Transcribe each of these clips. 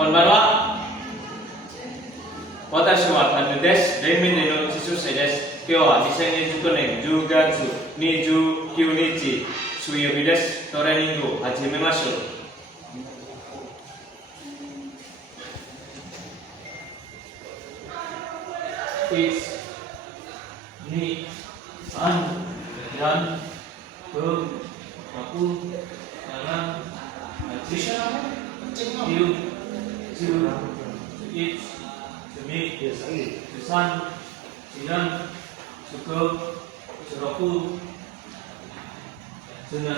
こんばんは。私はタヌです。連民での知識です。今日は2019年10月29日水曜日です。トレーニングを始めましょう。1, 2, 3, 4, 5, 6, 7, 8, 9, 10, 11, 12, 13, 14, 15, 16, 17,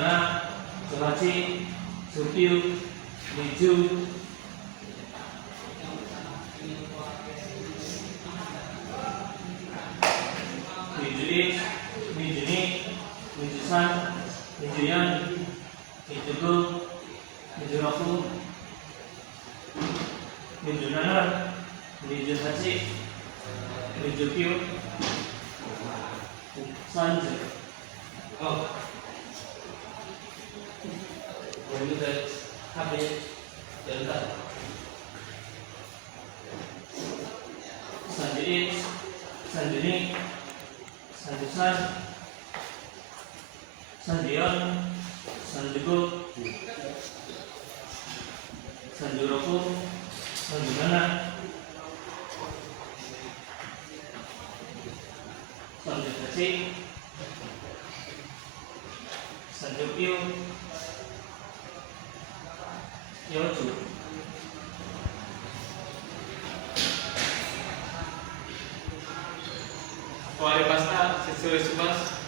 18, 19, 20, 21, 22, 23, 24, 25, 26, 27, 28, 29, 30. Oh. Boleh kita habis jalan. Sanjini, Sanjini, Sanjusan, Sanjion, Sanjugo, Sanjuroku, Sanjunana, Sanjukasi, Sanjukyu, Yoju. Wali pasta sesuai subas.